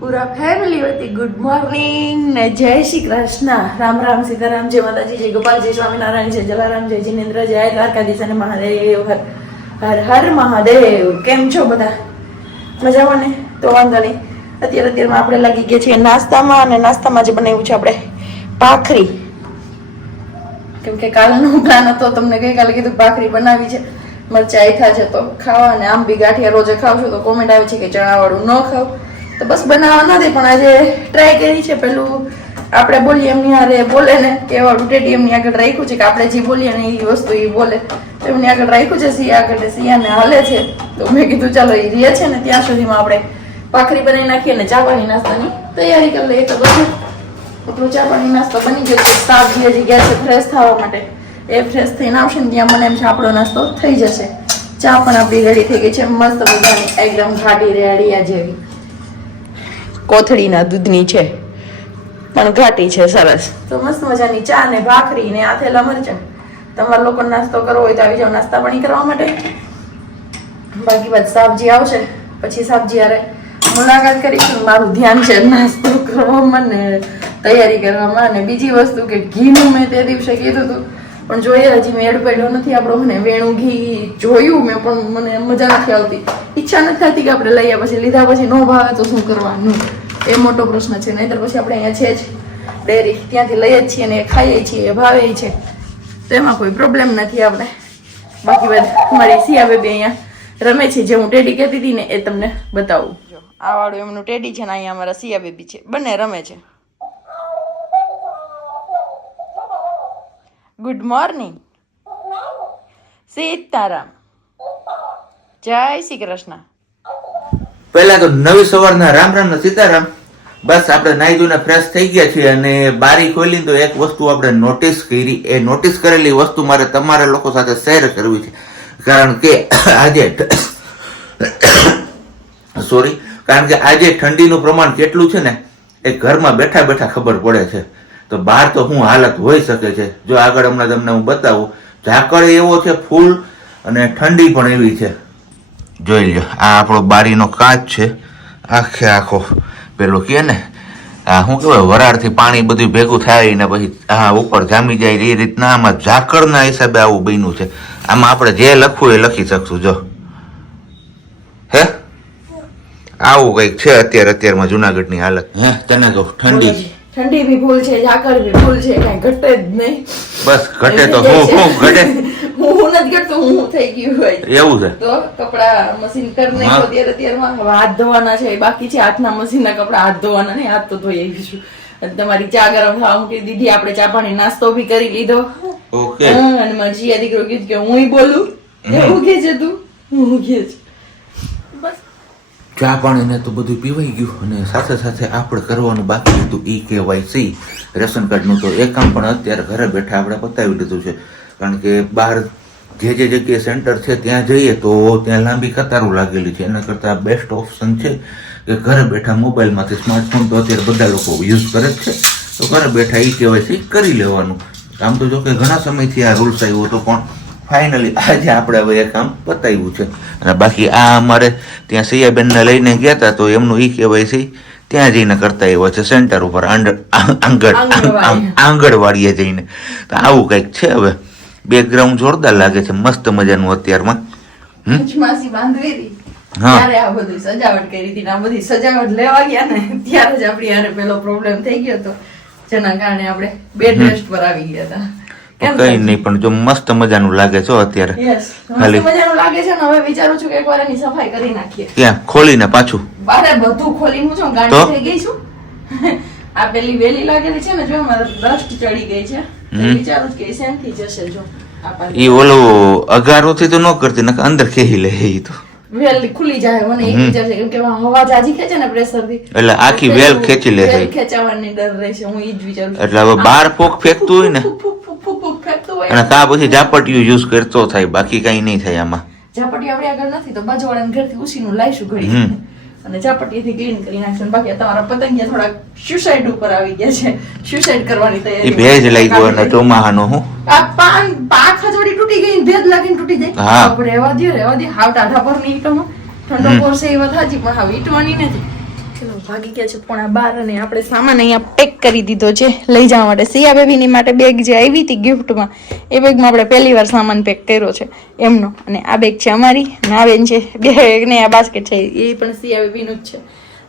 પૂરા ફેમિલી વતી good morning ને જય શ્રી કૃષ્ણ. રામ રામ સીતારામ, જય માતાજી, જય ગોપાલ, જય સ્વામિનારાયણ, જય જલારામ, જય જિનેન્દ્ર, જય દ્વારકાધીશ અને મહાદેવ. હર હર હર મહાદેવ. કેમ છો બધા? મજામાં ને? તો વાંધો નહીં. અત્યારે અત્યારમાં આપણે લાગી ગયા છીએ નાસ્તામાં અને નાસ્તામાં જે બનાવ્યું છે આપણે ભાખરી. કેમ કે કાલનો પ્લાન હતો, તમને ગઈકાલે કીધું ભાખરી બનાવી છે. મરચા આખા છે તો ખાવા અને આમ બી ગાંઠિયા રોજે ખાવ છું તો કોમેન્ટ આવે છે કે ચણાવાળું ન ખાવ. તો બસ બનાવવા નથી પણ આજે ટ્રાય કરી છે. પેલું આપણે બોલીએ એમની હારે બોલે ને, કે વાળું ટેટી એમની આગળ રાખ્યું છે કે આપણે જે બોલીએ ને એ વસ્તુ એ બોલે. એમની આગળ રાખ્યું છે, સિયા આગળ સિયાને હાલે છે. તો મેં કીધું, ચાલો, એ રહે છે ને, ત્યાં સુધીમાં આપણે ભાખરી બનાવી નાખીએ ને ચા નાસ્તાની તૈયારી કરી લઈએ. તો બધું આપણો ચા પાણી નાસ્તો બની ગયો છે. શાકજી હજી ગયા છે ફ્રેશ થવા માટે. એ ફ્રેશ થઈને આવશે ને ત્યાં મને એમ છે આપણો નાસ્તો થઈ જશે. ચા પણ આપણી રેડી થઈ ગઈ છે. મસ્ત મજાની એકદમ ઘાટી રેડિયા જેવી. કોથળીના દૂધની છે. પણ ઘાટી છે, સરસ. તો મસ્ત મજાની ચા ને ભાખરી ને આથેલા મરચા તમારે લોકો નાસ્તો કરવો હોય તો આવી જાવ નાસ્તા પાણી કરવા માટે. બાકી બાદ સાબજી આવશે, પછી સાબજી હારે મુલાકાત કરીશું. મારું ધ્યાન છે નાસ્તો કરવામાં ને તૈયારી કરવામાં અને બીજી વસ્તુ કે ઘીનું મેં તે દિવસે કીધું હતું. પણ જોઈએ, હજી મેં એડ પડ્યો નથી આપણો. મને વેણું ઘી જોયું મેં, પણ મને મજા નથી આવતી. ઈચ્છા નથી થતી કે આપણે લઈએ, પછી લીધા પછી ન ભાવે તો શું કરવાનું? એ મોટો પ્રશ્ન છે. નહીતર પછી આપણે અહીંયા છે જ. ડેરી. ત્યાંથી લઈએ જ છીએ ને એ ખાઈએ છીએ ભાવે છે. તેમાં કોઈ પ્રોબ્લેમ નથી આપણે. બાકી બધા, મારી સિયા બેબી અહીંયા રમે છે. જે હું ટેડી કહેતી હતી ને એ તમને બતાવું. જો, આ વાળું એમનું ટેડી છે ને અહીંયા અમારા સિયા બેબી છે. બંને રમે છે. Good morning Sitaram. જય શ્રી કૃષ્ણ. પહેલા તો નવી સવારના રામ રામ ને સીતારામ. બસ આપણે નાઈ ધોઈને ફ્રેશ થઈ ગયા છીએ અને બારી ખોલી તો એક વસ્તુ આપણે નોટિસ કરી, એ નોટિસ કરેલી વસ્તુ મારે તમારા લોકો સાથે શેર કરવી છે. કારણ કે આજે સોરી કારણ કે આજે ઠંડીનું પ્રમાણ કેટલું છે ને, એ ઘરમાં બેઠા બેઠા ખબર પડે છે. તો બહાર તો શું હાલત હોઈ શકે છે? જો આગળ હમણાં તમને હું બતાવું, ઝાકળ એવો છે ફૂલ અને ઠંડી પણ એવી છે. જોઈ લો આ આપણો બારીનો કાચ છે. આખે આખો પેલું કે ને આ શું કહેવાય વરાળથી પાણી બધું ભેગું થાય ને પછી આ ઉપર જામી જાય એ રીતના આમાં ઝાકળના હિસાબે આવું બન્યું છે. આમાં આપણે જે લખવું એ લખી શકશું જો. હે? આવું કંઈક છે અત્યારે અત્યારમાં જુનાગઢની હાલત. હે તને જો ઠંડી. ઠંડી બી ફૂલ છે ઝાકળ બી ફૂલ છે કઈ ઘટે જ નહીં. બસ ઘટે તો હું હું ઘટે? હું હું નથી ઘટતો હું હું થઈ ગયું હોય. એવું છે? તો કપડા મશીન કર નહીં નાખો ત્યારે અત્યારમાં હવે હાથ ધોવાના છે બાકી છે હાથના મશીનના કપડા હાથ ધોવાના નહીં હાથ તો ધોઈ અને તમારી ચા ગરમ થવા મૂકી દીધી આપણે ચા પાણી નાસ્તો બી કરી લીધો. ઓકે. અને મારી જીયા દીકરો કીધું કે હું બોલું. એવું કે છે તું? હું કે છે? બસ ચા પાણી ને તો બધું પીવાઈ ગયું અને સાથે સાથે આપણે કરવાનું બાકી હતું ઈ કેવાયસી રેશન કાર્ડનું તો એ કામ પણ અત્યારે ઘરે બેઠા આપણે પતાવી દીધું છે. કારણ કે બહાર જે જે જગ્યાએ સેન્ટર છે ત્યાં જઈએ તો ત્યાં લાંબી કતારો લાગેલી છે. એના કરતાં બેસ્ટ ઓપ્શન છે કે ઘરે બેઠા મોબાઈલમાંથી સ્માર્ટફોન તો અત્યારે બધા લોકો યુઝ કરે જ છે. તો ઘરે બેઠા ઈ કેવાયસી કરી લેવાનું. આમ તો જો કે ઘણા સમયથી આ રૂલ્સ આવ્યો હતો પણ ફાઇનલી આજે આપણે હવે એ કામ પતાવ્યું છે. અને બાકી આ અમારે ત્યાં સૈયાબેનને લઈને ગયા હતા તો એમનું એ કહેવાય છે ત્યાં જઈને કરતા એવા છે સેન્ટર ઉપર આંગણ આંગણવાડીએ જઈને. તો આવું કંઈક છે હવે. બેકગ્રાઉન્ડ જોરદાર લાગે છે મસ્ત મજાનું અત્યારમાં. હા. આ બધી સજાવટ કરી હતી આ બધી સજાવટ લેવા ગયા ને ત્યારે જ આપણી હારે પેલો પ્રોબ્લેમ થઈ ગયો હતો. જેના કારણે આપણે બેડ રેસ્ટ પર આવી ગયા હતા. કઈ નહીં પણ જો મસ્ત મજાનું લાગે છો અત્યારે. ખાલી- મજાનું લાગે છે ને હવે વિચારું છું કે એકવાર એની સફાઈ કરી નાખીએ. ત્યાં ખોલીને પાછું? બારે બધું ખોલી હું છું? ગાંડી થઈ ગઈ છું. આ પેલી વેલી લાગેલી છે ને જો મારે ડસ્ટ ચડી ગઈ છે. વિચારું કે એ શેનથી જશે જો. ઈ ઓલો ઈ ઓલું અગારોથી તો ન કરતી નક અંદર ખેહી લે ઈ તો. વેલ ખુલી જાય મને એક વિચાર છે કેમ કે હવા જાજી ખેંચે ને પ્રેશરથી એટલે આખી વેલ ખેંચી લે છે. ખેંચાવાની ડર રહે છે હું ઈ જ વિચારું એટલે હવે બાર પોક ફેંકતું હોય ને ફૂક, ફૂક, ફૂક, ફૂક, ફૂક ફેંકતું હોય અને કા પછી ઝાપટિયું યુઝ કરતો થાય બાકી કઈ નહીં થાય આમાં. ઝાપટી આપણે આગળ નથી તો બાજુવાળાના ઘરથી ઉસીનું લાઈશું ઘડી અને ઝાપટીથી ક્લીન કરી નાખશું. બાકી તમારા પતંગિયા થોડા સુસાઇડ ઉપર આવી ગયા છે. સ્યુસાઈડ કરવાની તૈયારી ભેજ લાગ્યો અને ચોમાહાનો હું. આ પાન પાંખ જોડી તૂટી ગઈ ભેજ લાગીને તૂટી જાય. હા. રહેવા દ્યો રહેવા દે હાવ ટાઢા પરની ઈટોમાં. ઠંડો હમ. પોરસે એ વાત પણ હાવ ઈંટવાની નથી. ભાગી ગયા છે પોણા બાર અને આપણે સામાન અહીંયા પેક કરી દીધો છે. લઈ જવા માટે સિયા બેબીની માટે બેગ જે આવી હતી ગિફ્ટમાં એ બેગમાં આપણે પહેલી વાર સામાન પેક કર્યો છે એમનો. અને આ બેગ છે અમારી અને આ બેન છે બેગને આ બાસ્કેટ છે, એ પણ સિયા બેબીનું જ છે.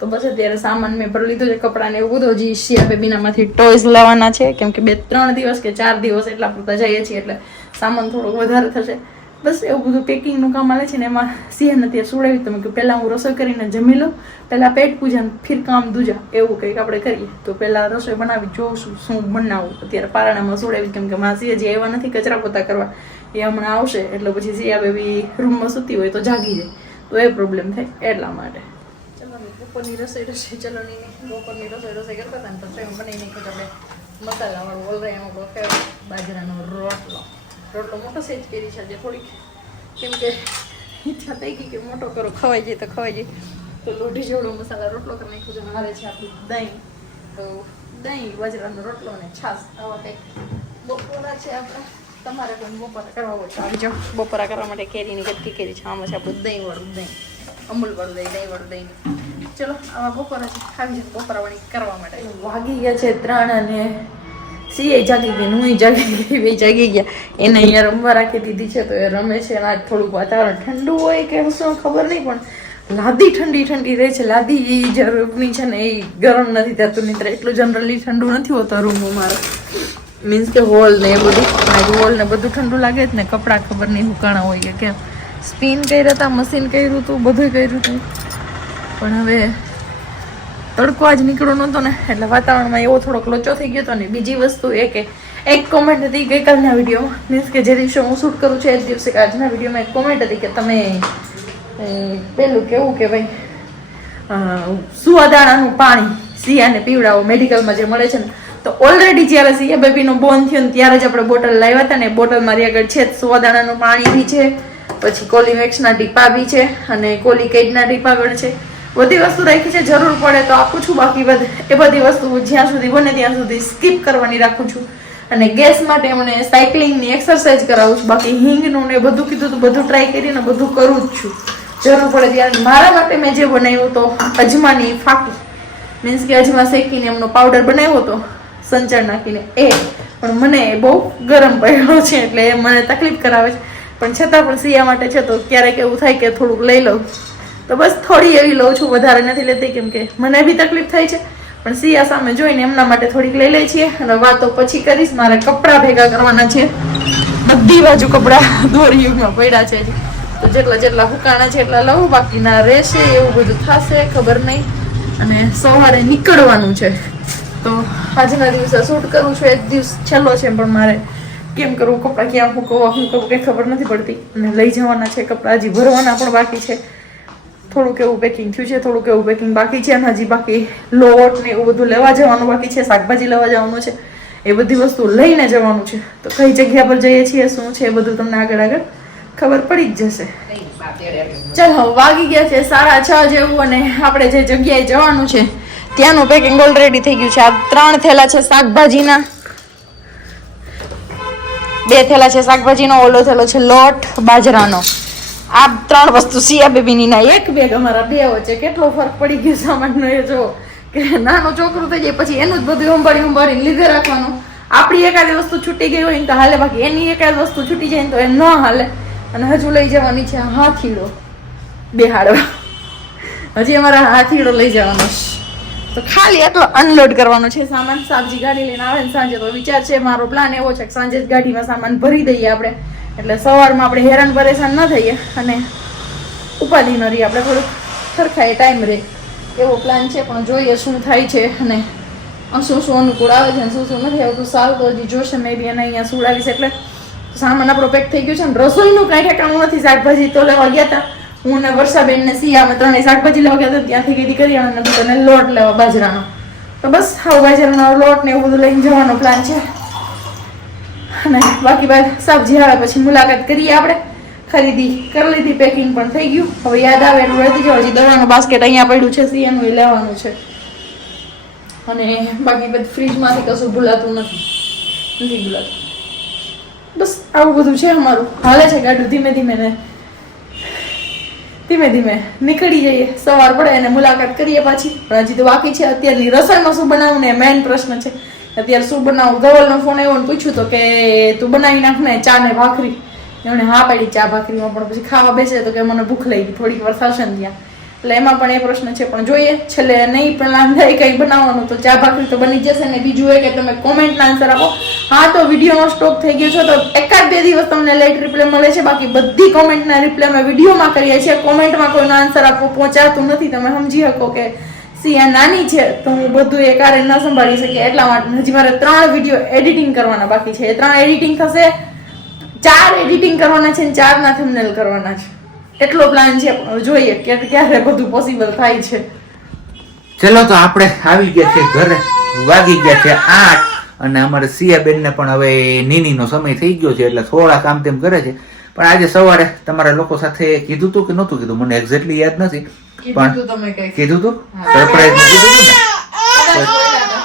તો બસ અત્યારે સામાન મેં ભરી લીધો છે કપડાને એવું બધું. હજી સિયા બેબીનામાંથી ટોયઝ લાવવાના છે, કેમ કે બે, ત્રણ દિવસ કે ચાર દિવસ એટલા પૂરતા જઈએ છીએ, એટલે સામાન થોડોક વધારે થશે. બસ એવું બધું પેકિંગનું કામ આવે છે ને એમાં સિંહને અત્યારે સુડાવી. તમે કે પહેલાં હું રસોઈ કરીને જમી લઉં, પહેલાં પેટ પૂજા ફિર કામ દૂજા એવું કંઈક આપણે કરીએ. તો પહેલાં રસોઈ બનાવી જોઉં છું શું બનાવું. અત્યારે પારણામાં સુડાવી, કેમ કે માસી હજી આવ્યા નથી કચરા પોતા કરવા, એ હમણાં આવશે. એટલે પછી સિયા બેબી રૂમમાં સૂતી હોય તો જાગી જાય. તો એ પ્રોબ્લેમ થાય એટલા માટે. બપોરની રસોઈ રસોઈ. ચલો બપોરની રસોઈ રસોઈ કરતા હતા ને પછી એમ બનાવીને આપણે. મસાલાવાળું ઓલરાઈ એમાં બાજરાનો રોટલો. રોટલો મોટો સેજ કરી છે આજે થોડીક. કેમ કે ઈચ્છા થઈ ગઈ કે મોટો કરો. ખવાઈ જાય તો ખવાઈ જાય. તો લોઢી જોડો મસાલા રોટલો કરી નાખ્યો છે. મારે છે આપણું દહીં. તો દહીં, બાજરાનો રોટલો ને છાશ. આવા કંઈક બપોરા છે આપણે. તમારે પણ બપોરા કરવા હોય તો આવી બપોરા કરવા માટે કેરીની કટકી કેરી છે. આમાં છે આપણું દહીં વાળું દહીં. અમૂલ વાળું દહીં દહીં વાળું દહીં. ચલો, આવા બપોરા છે. ખાવી છે બપોરા વાળી કરવા માટે. વાગી ગયા છે ત્રણ અને સીએ જાગી ગઈ હું જાગી ગઈ, બે જાગી ગયા. એને અહીંયા રમવા રાખી દીધી છે, તો એ રમે છે. અને આજ થોડુંક વાતાવરણ ઠંડુ હોય કે શું ખબર નહીં, પણ લાદી ઠંડી ઠંડી રહે છે. લાદી એ જે રૂમની છે ને એ ગરમ નથી થતું નહીં એટલું જનરલી ઠંડુ નથી હોતું રૂમ મારો મીન્સ કે હોલ ને એ બધું હોલ ને બધું ઠંડુ લાગે જ ને. કપડાં ખબર નહીં, હુકાણા હોય કે કેમ. સ્પિન કર્યા હતા મશીન કર્યું હતું બધું કર્યું હતું પણ હવે તડકો આજ નીકળ્યો નહોતો ને, એટલે વાતાવરણમાં એવો થોડોક લોચો થઈ ગયો હતો ને, બીજી વસ્તુ એ કે એક કોમેન્ટ હતી ગઈકાલના વિડીયોમાં. મીન્સ કે જે દિવસે હું શૂટ કરું છું એ જ દિવસે આજના વિડીયોમાં એક કોમેન્ટ હતી કે તમે પેલું કેવું કે ભાઈ સુવાદાણાનું પાણી સિયાને પીવડાવો મેડિકલમાં જે મળે છે ને, તો ઓલરેડી જ્યારે સિયા બેબીનો બોન થયો ને, ત્યારે જ આપણે બોટલ લાવ્યા હતા ને બોટલ મારી આગળ છે સુવાદાણાનું પાણી બી છે, પછી કોલીમેક્સના ટીપા બી છે, અને કોલિકેટના ટીપા પણ છે. બધી વસ્તુ રાખી છે, જરૂર પડે તો આપું છું, બાકી એ બધી વસ્તુ જ્યાં સુધી બને ત્યાં સુધી સ્કીપ કરવાની રાખું છું. અને ગેસ માટે એમણે સાયકલિંગની એક્સરસાઇઝ કરાવું છું, બાકી હિંગનું ને બધું કીધું હતું બધું ટ્રાય કરીને બધું કરું જ છું. જરૂર પડે ત્યારે. મારા માટે મેં જે બનાવ્યું તો અજમાની ફાકી. મીન્સ કે અજમા શેકીને એમનો પાવડર બનાવ્યો હતો સંચળ નાખીને. એ, પણ મને બહુ ગરમ પડ્યો છે, એટલે એ મને તકલીફ કરાવે છે. પણ છતાં પણ સિયા માટે છે, તો ક્યારેક એવું થાય કે થોડુંક લઈ લઉં. તો બસ થોડી એવી લઉં છું, વધારે નથી લેતી, કેમ કે મને બી તકલીફ થાય છે. પણ સિયા સામે જોઈને એમના માટે થોડીક લઈ લઈ છીએ. અને વાતો પછી કરીશ, મારે કપડાં ભેગા કરવાના છે. બધી બાજુ કપડાં દોરીયુગમાં પડ્યા છે તો જેટલા જેટલા હુકાણા છે એટલા લઉં, બાકીના રહેશે, એવું બધું થશે, ખબર નહીં. અને સવારે નીકળવાનું છે. તો આજના દિવસે શૂટ કરું છું, એક દિવસ છેલ્લો છે, પણ મારે કેમ કરવું કપડાં ક્યાં મૂકવા શું કરવું, કંઈ ખબર નથી પડતી. અને લઈ જવાના છે કપડાં, હજી ભરવાના પણ બાકી છે. થોડુંક એવું પેકિંગ થયું છે, થોડુંક એવું પેકિંગ બાકી છે અને હજી બાકી લોટ ને એવું બધું લેવા જવાનું બાકી છે, શાકભાજી લેવા જવાનું છે. એ બધી વસ્તુ લઈને જવાનું છે. તો કઈ જગ્યા પર જઈએ છીએ, શું છે એ બધું તમને આગળ આગળ ખબર પડી જ જશે. ચાલો વાગી ગયા છે સાડા છ જેવું અને આપણે જે જગ્યાએ જવાનું છે, ત્યાંનું પેકિંગ ઓલરેડી થઈ ગયું છે. આ ત્રણ થેલા છે શાકભાજીના. બે થેલા છે શાકભાજીનો, ઓલો થેલો છે લોટ, બાજરાનો. આ ત્રણ વસ્તુ સિયા બેબીની ના એક બેગ અમારા બે વચ્ચે કેટલો ફરક પડી ગયો સામાનનો એ જો. કે નાનો છોકરો થઈ જાય, પછી એનું જ બધું ઉંબાડી સંભાળીને લીધે રાખવાનું. આપણી એકાદ વસ્તુ છૂટી ગઈ હોય ને તો હાલે, બાકી એની એકાદ વસ્તુ છૂટી જાય ને તો એ ન હાલે. અને હજુ લઈ જવાની છે હાથીડો. બેહાડવા. હજી અમારા હાથીડો લઈ જવાનો તો ખાલી એટલો અનલોડ કરવાનો છે સામાન. સાબજી ગાડી લઈને આવે ને સાંજે તો વિચાર છે, મારો પ્લાન એવો છે કે સાંજે જ ગાડીમાં સામાન ભરી દઈએ આપણે. એટલે સવારમાં આપણે હેરાન પરેશાન ન થઈએ અને ઉપાધિ ન રહીએ. આપણે થોડુંક સરખાએ ટાઈમ રહે એવો પ્લાન છે, પણ જોઈએ શું થાય છે અને શું શું અનુકૂળ આવે છે અને શું શું નથી આવતું. સારું તો હજી જોશે મેં બી એને અહીંયા સુડાવીશ. એટલે સામાન આપણો પેક થઈ ગયું છે ને રસોઈનું કાંઈ ઠેકાણું નથી. શાકભાજી તો લેવા ગયા હતા. હું ને વર્ષાબેન ને સિયા ત્રણેય શાકભાજી લેવા ગયા હતા. ત્યાંથી કીધી કરી અને બીજાને લોટ લેવા બાજરાનો. તો બસ આવું બાજરાનો લોટ ને એવું બધું લઈને જવાનો પ્લાન છે. અને બાકી બાદ સબ્જી આવે પછી મુલાકાત કરીએ આપણે. ખરીદી કરી લીધી પેકિંગ પણ થઈ ગયું. હવે યાદ આવે એટલું રહેતી જાવ હજી દવાનું બાસ્કેટ અહીંયા પડ્યું છે સિયાનું એ લેવાનું છે. અને બાકી બધું ફ્રીજમાંથી કશું ભૂલાતું નથી. નથી ભૂલાતું. બસ આવું બધું છે અમારું. હાલે છે ગાડું ધીમે ધીમે ને. ધીમે ધીમે નીકળી જઈએ. સવાર પડે અને મુલાકાત કરીએ પાછી. હજી તો બાકી છે, અત્યારની રસોઈમાં શું બનાવવું ને મેઇન પ્રશ્ન છે. અત્યારે શું બનાવું? ધવલનો ફોન આવ્યો ને પૂછ્યું તો કે, તું બનાવી નાખ ને ચા ને ભાખરી. એમણે હા પાડી ચા ભાખરીમાં, પણ પછી ખાવા બેસે તો કે મને ભૂખ લાગી, થોડીક વાર થશે ને ત્યાં એટલે એમાં પણ એ પ્રશ્ન છે, પણ જોઈએ, છેલ્લે નહીં પણ લાંધાઈ કંઈ બનાવવાનું, તો ચા ભાખરી તો બની જશે ને બીજું એ કે તમે કોમેન્ટના આન્સર આપો. હા, તો વિડીયોનો સ્ટોક થઈ ગયો છો, તો એકાદ બે દિવસ તમને લેટ રિપ્લે મળે છે, બાકી બધી કોમેન્ટના રિપ્લે અમે વિડીયોમાં કરીએ છીએ. કોમેન્ટમાં કોઈનો આન્સર આપવો પહોંચાતું નથી, તમે સમજી શકો કે સી નાની છે, તો હું બધું એ કાર્ય ન સંભાળી શકીએ. એટલા માટે હજી મારે ત્રણ વીડિયો એડિટિંગ કરવાના બાકી છે. ત્રણ એડિટિંગ થશે, ચાર એડિટિંગ કરવાના છે ને ચારના થંબનેલ કરવાના છે. એટલો પ્લાન છે જોઈએ કે ક્યારે બધું પોસિબલ થાય છે. ચલો તો આપણે આવી ગયા છે ઘરે. વાગી ગયા છે આઠ અને અમારે સિયા બેન ને પણ હવે નીનીનો સમય થઈ ગયો છે, એટલે થોડા કામ તેમ કરે છે. પણ આજે સવારે તમારા લોકો સાથે કીધું તું કે નહોતું કીધું? મને એક્ઝેક્ટલી યાદ નથી. પણ કીધું તું? સરપ્રાઈઝ કીધું તું ને?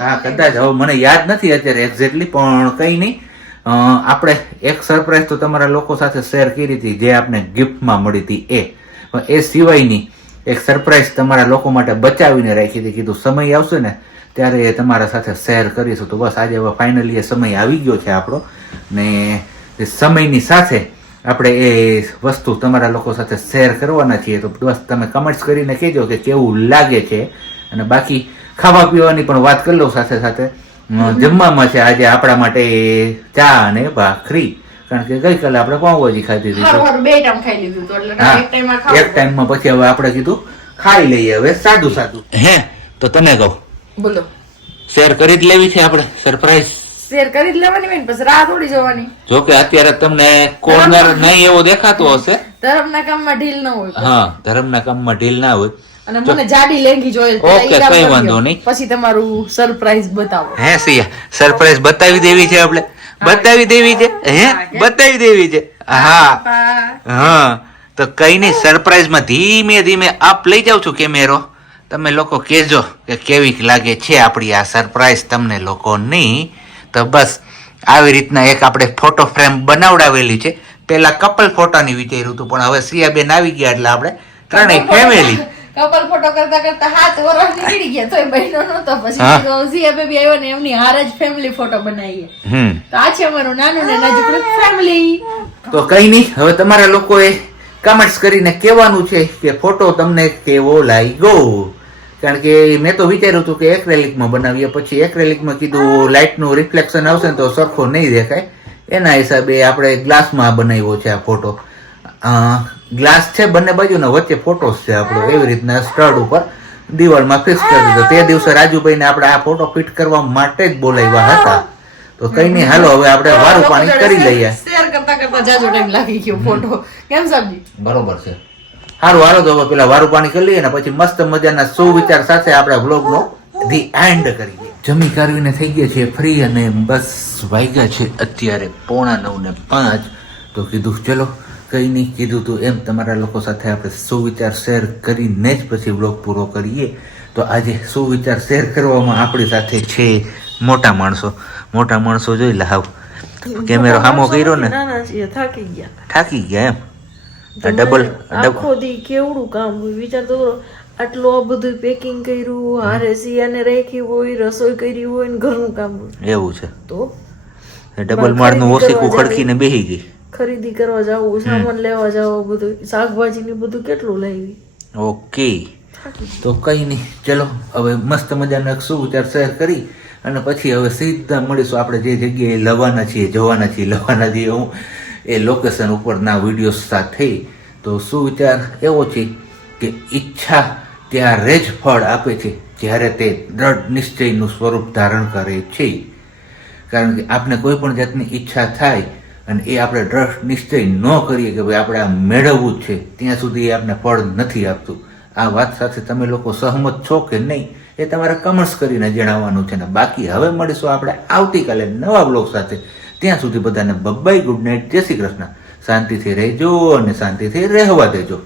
હા કદાચ. હવે મને યાદ નથી અત્યારે એક્ઝેક્ટલી પણ કઈ નહીં. આપણે એક સરપ્રાઈઝ તો તમારા લોકો સાથે શેર કરી હતી જે આપને ગિફ્ટમાં મળી હતી એ. પણ એ સિવાયની એક સરપ્રાઈઝ તમારા લોકો માટે બચાવીને રાખી હતી. કીધું સમય આવશે ને ત્યારે એ તમારા સાથે શેર કરીશું. તો બસ આજે હવે ફાઇનલી એ સમય આવી ગયો છે આપણો. ને એ સમયની સાથે આપણે એ વસ્તુ તમારા લોકો સાથે શેર કરવાના છીએ તો બસ તમે કમેન્ટ્સ કરીને કહેજો કે કેવું લાગે છે. અને બાકી ખાવા પીવાની પણ વાત કરી લઉં સાથે સાથે. જમવામાં છે આજે આપણા માટે ચા અને ભાખરી. કારણ કે ગઈકાલે આપણે પાઉંભાજી ખાધી હતી બે ટાઈમ ખાઈ લીધું તો એટલે હા, એક ટાઈમમાં એક ટાઈમમાં પછી હવે આપણે કીધું ખાઈ લઈએ હવે સાદું સાદું. હે તો તને કહું. બોલો. શેર કરી જ લેવી છે આપણે સરપ્રાઈઝ શેર કરી જ લેવાની બેન પછી રાહ થોડી જવાની. જો કે અત્યારે તમને કોર્નર નહીં એવો દેખાતો હશે. ધર્મના કામમાં ઢીલ ન હોય. હા ધર્મના કામમાં ઢીલ ના હોય. અને મને જાડી લેંગી જોઈએ ઓકે, કઈ વાંધો નહીં. પછી તમારું સરપ્રાઈઝ બતાવો. હે સિયા સરપ્રાઈઝ બતાવી દેવી છે આપણે. બતાવી દેવી છે? હે બતાવી દેવી છે? હા હા. તો કઈ નહીં સરપ્રાઈઝમાં ધીમે ધીમે આપ લઈ જાઉં છું કેમેરો. તમે લોકો કહેજો કે કેવી લાગે છે આપણી આ સરપ્રાઈઝ તમને લોકોની તો બસ આવી રીતના એક આપણે ફોટો ફ્રેમ બનાવડાવેલી છે. પેલા કપલ ફોટાની વિચાર્યું હતું પણ હવે સિયાબેન આવી ગયા એટલે આપણે ત્રણેય ફેમિલી કપલ ફોટો કરતા કરતા હાથ વરસ નીકળી ગયા તોય બહેનો નતો પછી હા. બેબી આવ્યો ને એમની હારે જ ફેમિલી ફોટો બનાવીએ. તો આ છે અમારું નાનું ને નાજુકડું ફેમિલી તો કઈ નહીં હવે તમારા લોકોએ કમેન્ટ્સ કરીને કહેવાનું છે કે ફોટો તમને કેવો લાગ્યો? કારણ કે મેં તો વિચાર્યું હતું કે એક્રેલિકમાં બનાવીએ પછી એક્રેલિકમાં કીધું લાઇટનું રિફ્લેક્શન આવશે ને તો સરખો નહીં દેખાય. એના હિસાબે આપણે ગ્લાસમાં બનાવ્યો છે આ ફોટો. ગ્લાસ છે બંને બાજુના વચ્ચે ફોટોસ છે આપણો એવી રીતના સ્ટડ ઉપર. દિવાલમાં ફિક્સ કરી દીધો. તે દિવસે રાજુભાઈને આપણે આ ફોટો ફિટ કરવા માટે જ બોલાવ્યા હતા. તો કઈ નહીં હાલો હવે આપણે વારું પાણી કરી લઈએ. શેર કરતા કરતા જાજો ટાઈમ લાગી ગયો ફોટો. કેમ સમજી બરોબર છે. સારું હાલો તો પેલા વારું પાણી કરી લઈએ ને પછી મસ્ત મજાના સુવિચાર સાથે આપણે વ્લોગનો ધી એન્ડ કરીએ જમી કાઢવીને થઈ ગયા છે ફ્રી અને બસ વાગ્યા છે અત્યારે પોણા નવ ને પાંચ. તો કીધું ચલો કંઈ નહીં. કીધું તું એમ તમારા લોકો સાથે આપણે સુવિચાર શેર કરીને જ પછી વ્લોગ પૂરો કરીએ. તો આજે સુવિચાર શેર કરવામાં આપણી સાથે છે મોટા માણસો. મોટા માણસો જોઈ લે હાવ. કેમેરો સામો કર્યો ને? થાકી ગયા. થાકી ગયા એમ. ડબલ આખો દી કેવડું કામ હોય? વિચાર તો કરો આટલું આ બધું પેકિંગ કર્યું હારે સિયાને રાખી હોય રસોઈ કરી હોય ને ઘરનું કામ હોય. એવું છે. તો? ડબલ માળનું ઓસીકું ખડકીને બેહી ગઈ. ખરીદી કરવા જાવું સામાન લેવા જાવ બધું શાકભાજી ને બધું કેટલું લાવી? ઓકે. તો કઈ નહીં. ચલો હવે મસ્ત મજાના શું સુવિચાર શેર કરી અને પછી હવે સીધા મળીશું આપણે જે જગ્યાએ લવાના છીએ જવાના છીએ લવાના છીએ હું. એ લોકેશન ઉપરના વીડિયો સાથે તો સુવિચાર એવો છે કે ઈચ્છા ત્યારે જ ફળ આપે છે, જ્યારે તે દ્રઢ નિશ્ચયનું સ્વરૂપ ધારણ કરે છે. કારણ કે આપણે કોઈ પણ જાતની ઈચ્છા થાય અને એ આપણે દ્રઢ નિશ્ચય ન કરીએ કે ભાઈ આપણે આ મેળવવું જ છે, ત્યાં સુધી એ આપણે ફળ નથી આપતું. આ વાત સાથે તમે લોકો સહમત છો કે નહીં, એ તમારે કમેન્ટ્સ કરીને જણાવવાનું છે ને બાકી હવે મળીશું આપણે આવતીકાલે નવા બ્લોગ સાથે. ત્યાં સુધી બધાને બબ્બાઈ ગુડ નાઇટ જય શ્રી કૃષ્ણ. શાંતિથી રહેજો અને શાંતિથી રહેવા દેજો.